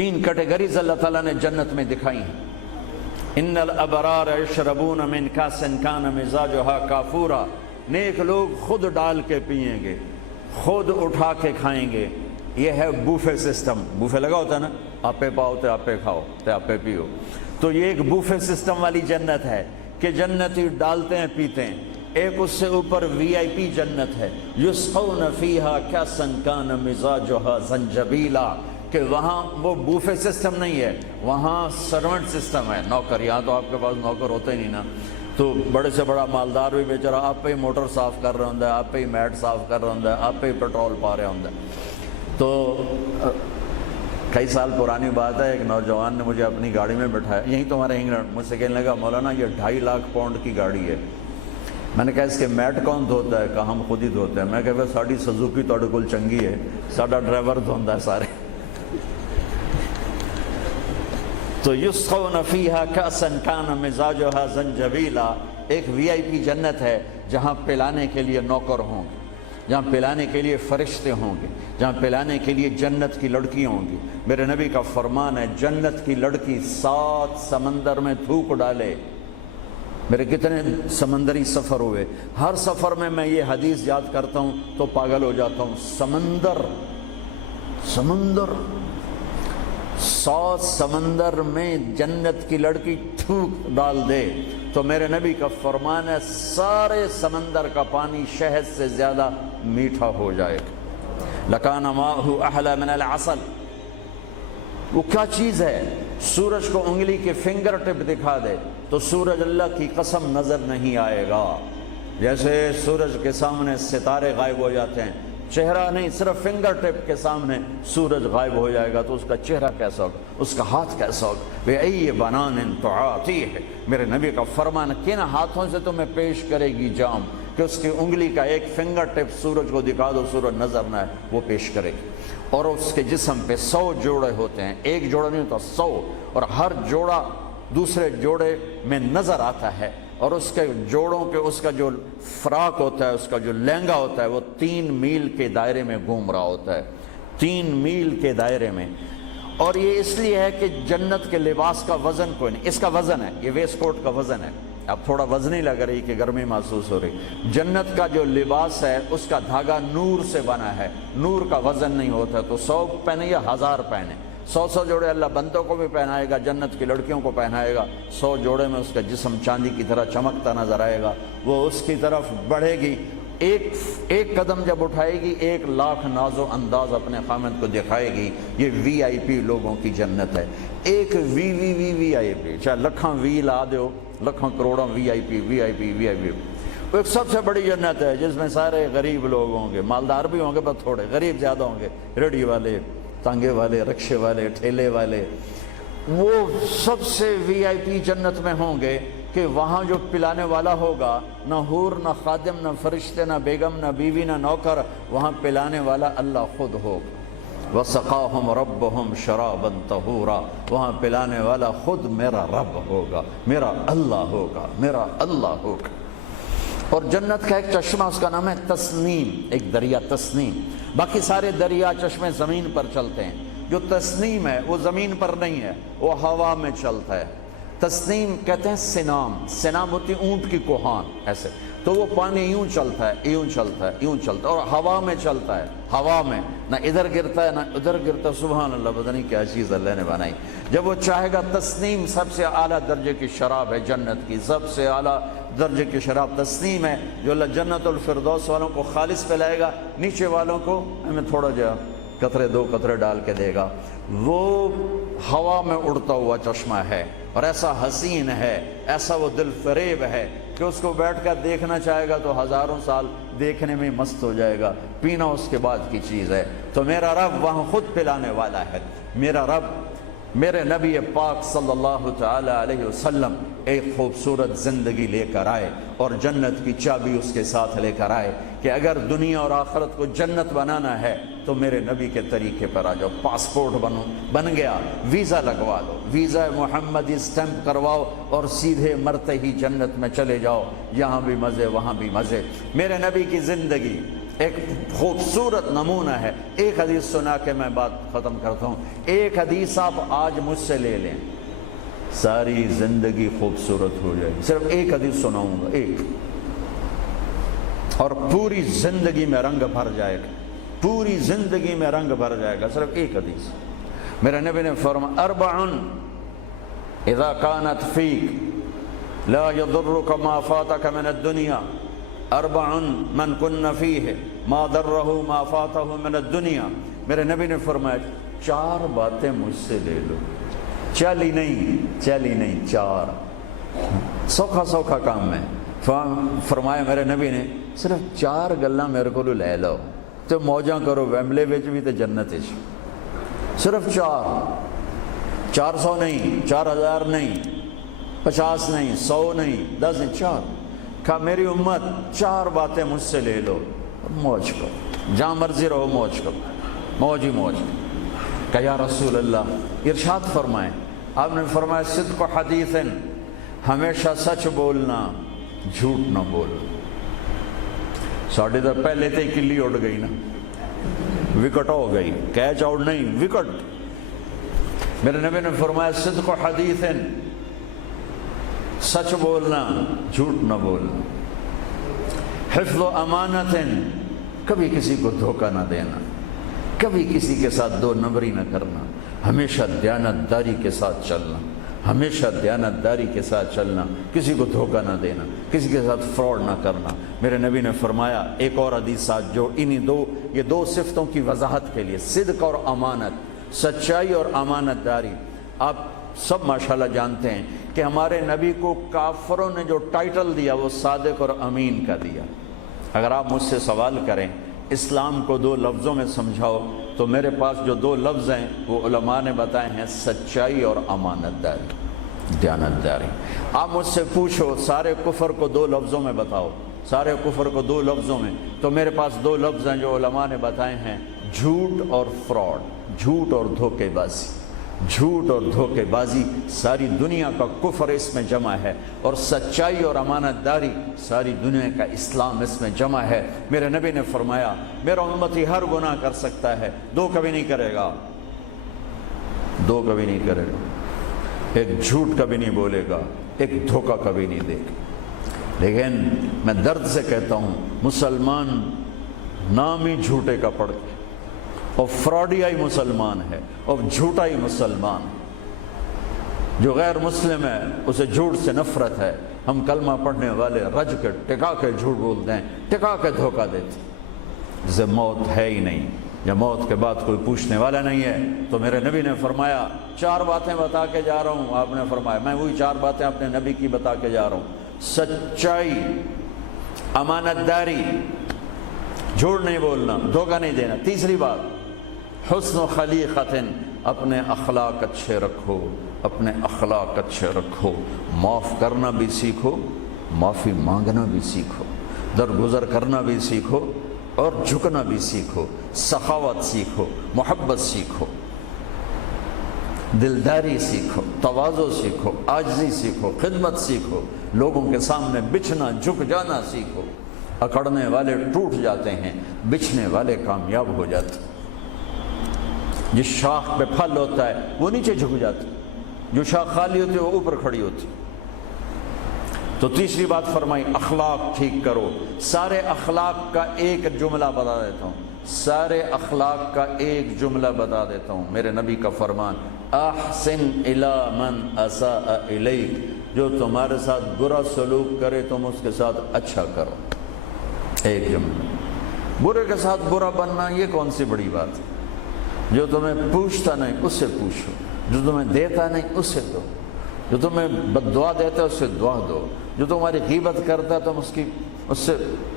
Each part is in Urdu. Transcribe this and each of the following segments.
تین کیٹیگریز اللہ تعالیٰ نے جنت میں دکھائی ہیں۔ ان الابرار یشربون من کاس کان مزاجھا کافورا، نیک لوگ خود ڈال کے پئیں گے، خود اٹھا کے کھائیں گے۔ یہ ہے بوفے سسٹم، بوفے لگا ہوتا ہے نا، آپے پاؤ تے آپے کھاؤ تے آپے پیو، تو یہ ایک بوفے سسٹم والی جنت ہے کہ جنتی ڈالتے ہیں پیتے ہیں۔ ایک اس سے اوپر وی آئی پی جنت ہے، یسقون فیہا کاسا کان مزاجھا زنجبیلا، کہ وہاں وہ بوفے سسٹم نہیں ہے، وہاں سرونٹ سسٹم ہے، نوکر۔ یہاں تو آپ کے پاس نوکر ہوتے ہی نہیں نا، تو بڑے سے بڑا مالدار بھی بیچارہ آپ پہ ہی موٹر صاف کر رہا ہوں، آپ پہ ہی میٹ صاف کر رہا ہوں، آپ پہ ہی پیٹرول پا رہا ہوں۔ تو کئی سال پرانی بات ہے، ایک نوجوان نے مجھے اپنی گاڑی میں بٹھایا، یہیں تو ہمارے انگلینڈ، مجھ سے کہنے لگا مولانا یہ 2.5 لاکھ پاؤنڈ کی گاڑی ہے۔ میں نے کہا اس کے میٹ کون دھوتا ہے؟ کہا ہم خود ہی دھوتے ہیں۔ میں کہا ساڑی سزوکی توڑے کول چنگی ہے، ساڑا ڈرائیور دھوندا ہے سارے۔ تو یسقون فیہا کاسا کان مزاجھا زنجبیلا، ایک وی آئی پی جنت ہے جہاں پلانے کے لیے نوکر ہوں گے، جہاں پلانے کے لیے فرشتے ہوں گے، جہاں پلانے کے لیے جنت کی لڑکیاں ہوں گی۔ میرے نبی کا فرمان ہے جنت کی لڑکی 7 سمندر میں تھوک ڈالے۔ میرے کتنے سمندری سفر ہوئے، ہر سفر میں یہ حدیث یاد کرتا ہوں تو پاگل ہو جاتا ہوں۔ سمندر 7 سمندر میں جنت کی لڑکی تھوک ڈال دے تو میرے نبی کا فرمان ہے سارے سمندر کا پانی شہد سے زیادہ میٹھا ہو جائے گا۔ لکان ماءہ احلی من العسل۔ وہ کیا چیز ہے؟ سورج کو انگلی کے فنگر ٹپ دکھا دے تو سورج اللہ کی قسم نظر نہیں آئے گا۔ جیسے سورج کے سامنے ستارے غائب ہو جاتے ہیں، چہرہ نہیں، صرف فنگر ٹپ کے سامنے سورج غائب ہو جائے گا تو اس کا چہرہ کیسا ہوگا، اس کا ہاتھ کیسا ہوگا؟ بِأَيِّ بَنَانٍ تُعَاطِيهِ، میرے نبی کا فرمان، کن ہاتھوں سے تمہیں پیش کرے گی جام کہ اس کی انگلی کا ایک فنگر ٹپ سورج کو دکھا دو، سورج نظر نہ آئے، وہ پیش کرے گی۔ اور اس کے جسم پہ 100 جوڑے ہوتے ہیں، ایک جوڑا نہیں ہوتا، 100، اور ہر جوڑا دوسرے جوڑے میں نظر آتا ہے، اور اس کے جوڑوں کے اس کا جو فراق ہوتا ہے، اس کا جو لہنگا ہوتا ہے، وہ 3 میل کے دائرے میں گھوم رہا ہوتا ہے، 3 میل کے دائرے میں۔ اور یہ اس لیے ہے کہ جنت کے لباس کا وزن کوئی نہیں، اس کا وزن ہے، یہ ویسٹ کوٹ کا وزن ہے، اب تھوڑا وزنی لگ رہی کہ گرمی محسوس ہو رہی۔ جنت کا جو لباس ہے اس کا دھاگا نور سے بنا ہے، نور کا وزن نہیں ہوتا، تو 100 پہنے یا 1000 پہنے، 100 جوڑے اللہ بندوں کو بھی پہنائے گا، جنت کی لڑکیوں کو پہنائے گا، 100 جوڑے میں اس کا جسم چاندی کی طرح چمکتا نظر آئے گا، وہ اس کی طرف بڑھے گی، ایک قدم جب اٹھائے گی 1 لاکھ ناز و انداز اپنے خامد کو دکھائے گی۔ یہ وی آئی پی لوگوں کی جنت ہے، ایک وی آئی پی، چاہے لکھاں وی لا دیو، لکھاں کروڑاں وی آئی پی۔ وہ ایک سب سے بڑی جنت ہے جس میں سارے غریب لوگ ہوں گے، مالدار بھی ہوں گے بس تھوڑے، غریب زیادہ ہوں گے، ریڑھی والے، تانگے والے، رکشے والے، ٹھیلے والے، وہ سب سے وی آئی پی جنت میں ہوں گے کہ وہاں جو پلانے والا ہوگا، نہ حور، نہ خادم، نہ فرشتے، نہ بیگم، نہ بیوی، نہ نوکر، وہاں پلانے والا اللہ خود ہوگا۔ وَسَقَاهُمْ رَبُّهُمْ شَرَابًا طَهُورًا، وہاں پلانے والا خود میرا رب ہوگا، میرا اللہ ہوگا، میرا اللہ ہوگا۔ اور جنت کا ایک چشمہ، اس کا نام ہے تسنیم، ایک دریا تسنیم۔ باقی سارے دریا چشمے زمین پر چلتے ہیں، جو تسنیم ہے وہ زمین پر نہیں ہے، وہ ہوا میں چلتا ہے۔ تسنیم کہتے ہیں سنام ہوتی اونٹ کی کوہان، ایسے تو وہ پانی یوں چلتا ہے، یوں چلتا ہے، یوں چلتا ہے، اور ہوا میں چلتا ہے، ہوا میں نہ ادھر گرتا ہے نہ ادھر گرتا ہے۔ سبحان اللہ، پتہ نہیں کیا چیز اللہ نے بنائی۔ جب وہ چاہے گا، تسنیم سب سے اعلیٰ درجے کی شراب ہے جنت کی، سب سے اعلیٰ درجے کی شراب تسنیم ہے، جو اللہ جنت الفردوس والوں کو خالص پلائے گا، نیچے والوں کو ہمیں تھوڑا جا قطرے 2 قطرے ڈال کے دے گا۔ وہ ہوا میں اڑتا ہوا چشمہ ہے، اور ایسا حسین ہے، ایسا وہ دل فریب ہے کہ اس کو بیٹھ کر دیکھنا چاہے گا تو ہزاروں سال دیکھنے میں مست ہو جائے گا، پینا اس کے بعد کی چیز ہے۔ تو میرا رب وہاں خود پلانے والا ہے، میرا رب، میرے نبی پاک صلی اللہ تعالی علیہ وسلم ایک خوبصورت زندگی لے کر آئے، اور جنت کی چابی اس کے ساتھ لے کر آئے کہ اگر دنیا اور آخرت کو جنت بنانا ہے تو میرے نبی کے طریقے پر آ جاؤ۔ پاسپورٹ بن گیا، ویزا لگوا لو، ویزا محمدی سٹیمپ کرواؤ اور سیدھے مرتے ہی جنت میں چلے جاؤ، یہاں بھی مزے وہاں بھی مزے۔ میرے نبی کی زندگی ایک خوبصورت نمونہ ہے. ایک حدیث سنا کے میں بات ختم کرتا ہوں. ایک حدیث آپ آج مجھ سے لے لیں، ساری زندگی خوبصورت ہو جائے گی. صرف ایک حدیث سناؤں گا، ایک، اور پوری زندگی میں رنگ بھر جائے گا، پوری زندگی میں رنگ بھر جائے گا. صرف ایک حدیث. میرے نبی نے فرمایا اربع اذا كانت فيك لا يضرك ما فاتك من الدنيا اربع من كن فيه ما ضره ما فاته من الدنيا. میرے نبی نے فرمایا 4 باتیں مجھ سے لے لو. چلی نہیں 4. سوکھا کام ہے. فرمایا میرے نبی نے صرف 4 گلاں میرے کو لے لو تو موجاں کرو ویمبلے وچ بھی تے جنت وچ. صرف 400 نہیں، 4000 نہیں، 50 نہیں، 100 نہیں، 10 نہیں، 4. کہا میری امت 4 باتیں مجھ سے لے لو اور موج کرو، جہاں مرضی رہو موج کرو، موج ہی موج. کہا یا رسول اللہ، ارشاد فرمائیں. آپ نے فرمایا صدق حدیث، ہمیشہ سچ بولنا، جھوٹ نہ بولنا. ساڑھے تو پہلے تے کلی اڑ گئی نا، وکٹ ہو گئی، کیچ آؤٹ نہیں، وکٹ. میرے نبی نے فرمایا صدق حدیث، سچ بولنا، جھوٹ نہ بولنا. حفظ امانت، کبھی کسی کو دھوکہ نہ دینا، کبھی کسی کے ساتھ 2 نمبری نہ کرنا، ہمیشہ دیانتداری کے ساتھ چلنا، ہمیشہ دیانتداری کے ساتھ چلنا، کسی کو دھوکہ نہ دینا، کسی کے ساتھ فراڈ نہ کرنا. میرے نبی نے فرمایا ایک اور حدیثات جو یہ 2 صفتوں کی وضاحت کے لیے، صدق اور امانت، سچائی اور امانت داری. آپ سب ماشاءاللہ جانتے ہیں کہ ہمارے نبی کو کافروں نے جو ٹائٹل دیا وہ صادق اور امین کا دیا. اگر آپ مجھ سے سوال کریں اسلام کو 2 لفظوں میں سمجھاؤ تو میرے پاس جو 2 لفظ ہیں وہ علماء نے بتائے ہیں، سچائی اور امانت داری، دیانتداری. آپ مجھ سے پوچھو سارے کفر کو 2 لفظوں میں بتاؤ، سارے کفر کو 2 لفظوں میں، تو میرے پاس 2 لفظ ہیں جو علماء نے بتائے ہیں، جھوٹ اور فراڈ، جھوٹ اور دھوکے بازی. جھوٹ اور دھوکے بازی ساری دنیا کا کفر اس میں جمع ہے، اور سچائی اور امانت داری ساری دنیا کا اسلام اس میں جمع ہے. میرے نبی نے فرمایا میرا امتی ہر گناہ کر سکتا ہے، 2 کبھی نہیں کرے گا، 2 کبھی نہیں کرے گا. ایک جھوٹ کبھی نہیں بولے گا، ایک دھوکہ کبھی نہیں دے گا. لیکن میں درد سے کہتا ہوں مسلمان نام ہی جھوٹے کا پڑ کے اور فراڈیائی مسلمان ہے اور جھوٹا ہی مسلمان. جو غیر مسلم ہے اسے جھوٹ سے نفرت ہے. ہم کلمہ پڑھنے والے رج کے ٹکا کے جھوٹ بولتے ہیں، ٹکا کے دھوکہ دیتے ہیں. جسے موت ہے ہی نہیں، یا موت کے بعد کوئی پوچھنے والا نہیں ہے. تو میرے نبی نے فرمایا 4 باتیں بتا کے جا رہا ہوں. آپ نے فرمایا میں وہی 4 باتیں اپنے نبی کی بتا کے جا رہا ہوں. سچائی، امانت داری، جھوٹ نہیں بولنا، دھوکہ نہیں دینا. تیسری بات حسن خلیقت، اپنے اخلاق اچھے رکھو، اپنے اخلاق اچھے رکھو. معاف کرنا بھی سیکھو، معافی مانگنا بھی سیکھو، درگزر کرنا بھی سیکھو اور جھکنا بھی سیکھو. سخاوت سیکھو، محبت سیکھو، دلداری سیکھو، تواضع سیکھو، عاجزی سیکھو، خدمت سیکھو. لوگوں کے سامنے بچھنا، جھک جانا سیکھو. اکڑنے والے ٹوٹ جاتے ہیں، بچھنے والے کامیاب ہو جاتے ہیں. جس شاخ پہ پھل ہوتا ہے وہ نیچے جھک جاتی، جو شاخ خالی ہوتی ہے وہ اوپر کھڑی ہوتی. تو تیسری بات فرمائی اخلاق ٹھیک کرو. سارے اخلاق کا ایک جملہ بتا دیتا ہوں، سارے اخلاق کا ایک جملہ بتا دیتا ہوں. میرے نبی کا فرمان احسن الی من اساء الیک، جو تمہارے ساتھ برا سلوک کرے تم اس کے ساتھ اچھا کرو. ایک جملہ. برے کے ساتھ برا بننا یہ کون سی بڑی بات ہے؟ جو تمہیں پوچھتا نہیں اس سے پوچھو، جو تمہیں دیتا نہیں اس سے دو، جو تمہیں بد دعا دیتا ہے اس سے دعا دو، جو تمہاری غیبت کرتا ہے تم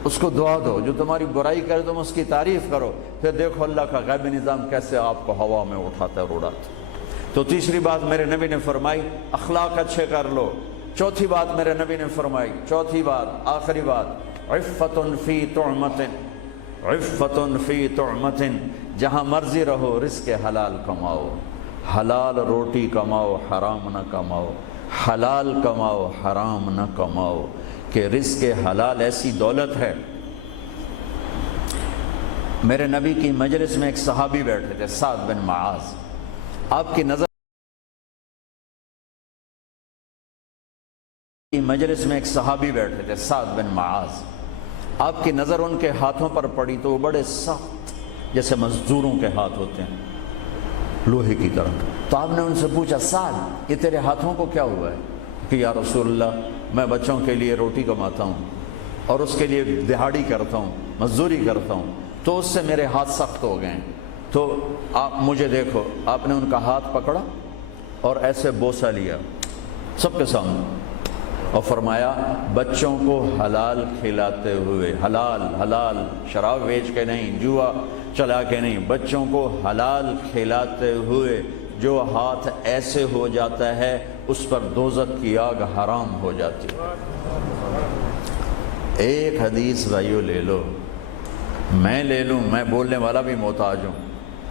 اس کو دعا دو، جو تمہاری برائی کرے تم اس کی تعریف کرو. پھر دیکھو اللہ کا غیبی نظام کیسے آپ کو ہوا میں اٹھاتا ہے اور اڑاتا. تو تیسری بات میرے نبی نے فرمائی اخلاق اچھے کر لو. چوتھی بات میرے نبی نے فرمائی، چوتھی بات آخری بات، عفت فی طعمت، عفت فی طعمت، جہاں مرضی رہو رزق حلال کماؤ، حلال روٹی کماؤ، حرام نہ کماؤ، حلال کماؤ حرام نہ کماؤ. کہ رزق حلال ایسی دولت ہے میرے نبی کی مجلس میں ایک صحابی بیٹھے تھے، سعد بن معاذ. آپ کی نظر مجلس میں ایک صحابی بیٹھے تھے، سعد بن معاذ. آپ کی نظر ان کے ہاتھوں پر پڑی تو وہ بڑے سخت، جیسے مزدوروں کے ہاتھ ہوتے ہیں، لوہے کی طرح. تو آپ نے ان سے پوچھا، سعد یہ تیرے ہاتھوں کو کیا ہوا ہے؟ کہ یا رسول اللہ میں بچوں کے لیے روٹی کماتا ہوں اور اس کے لیے دہاڑی کرتا ہوں، مزدوری کرتا ہوں، تو اس سے میرے ہاتھ سخت ہو گئے ہیں. تو آپ مجھے دیکھو. آپ نے ان کا ہاتھ پکڑا اور ایسے بوسہ لیا سب کے سامنے اور فرمایا بچوں کو حلال کھلاتے ہوئے، حلال حلال، شراب بیچ کے نہیں، جوا چلا کے نہیں، بچوں کو حلال کھلاتے ہوئے جو ہاتھ ایسے ہو جاتا ہے اس پر دوزخ کی آگ حرام ہو جاتی ہے. ایک حدیث بھائیو لے لو، میں لے لوں، میں بولنے والا بھی محتاج ہوں،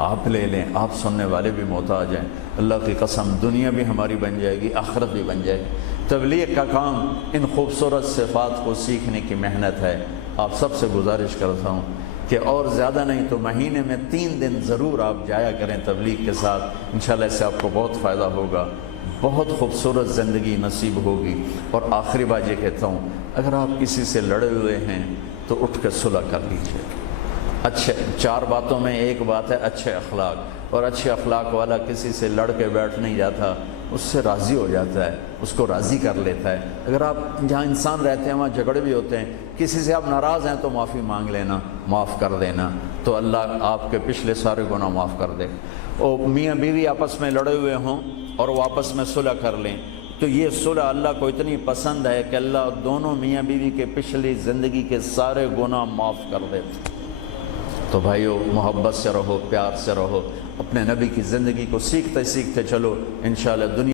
آپ لے لیں، آپ سننے والے بھی محتاج ہیں. اللہ کی قسم دنیا بھی ہماری بن جائے گی، آخرت بھی بن جائے گی. تبلیغ کا کام ان خوبصورت صفات کو سیکھنے کی محنت ہے. آپ سب سے گزارش کرتا ہوں کہ اور زیادہ نہیں تو مہینے میں 3 دن ضرور آپ جایا کریں تبلیغ کے ساتھ. انشاءاللہ اس سے آپ کو بہت فائدہ ہوگا، بہت خوبصورت زندگی نصیب ہوگی. اور آخری بات یہ کہتا ہوں، اگر آپ کسی سے لڑے ہوئے ہیں تو اٹھ کے صلح کر لیجیے. اچھے 4 باتوں میں ایک بات ہے اچھے اخلاق، اور اچھے اخلاق والا کسی سے لڑ کے بیٹھ نہیں جاتا، اس سے راضی ہو جاتا ہے، اس کو راضی کر لیتا ہے. اگر آپ جہاں انسان رہتے ہیں وہاں جھگڑے بھی ہوتے ہیں، کسی سے آپ ناراض ہیں تو معافی مانگ لینا، معاف کر دینا، تو اللہ آپ کے پچھلے سارے گناہ معاف کر دے. اور میاں بیوی آپس میں لڑے ہوئے ہوں اور وہ آپس میں صلح کر لیں تو یہ صلح اللہ کو اتنی پسند ہے کہ اللہ دونوں میاں بیوی کے پچھلی زندگی کے سارے گناہ معاف کر دے. تو بھائیو محبت سے رہو، پیار سے رہو، اپنے نبی کی زندگی کو سیکھتے سیکھتے چلو. انشاءاللہ دنیا